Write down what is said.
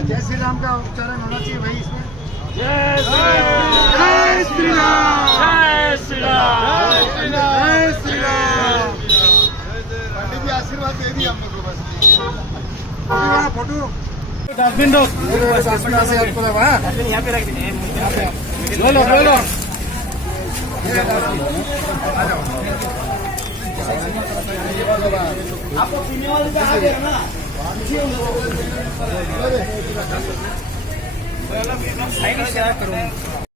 जय श्री राम का उच्चारण होना चाहिए भाई इसमें। जय श्री राम, जय श्री राम, जय श्री राम, जय श्री राम। पंडित जी आशीर्वाद दे दिए हम लोग को बस। फोटो डस्टबिन दो, डस्टबिन से आपको दबा यहाँ पे रख दीजिए, यहाँ पे लो लो लो लो। आपको पीने वाले का आ गया ना, साइड से करूँ।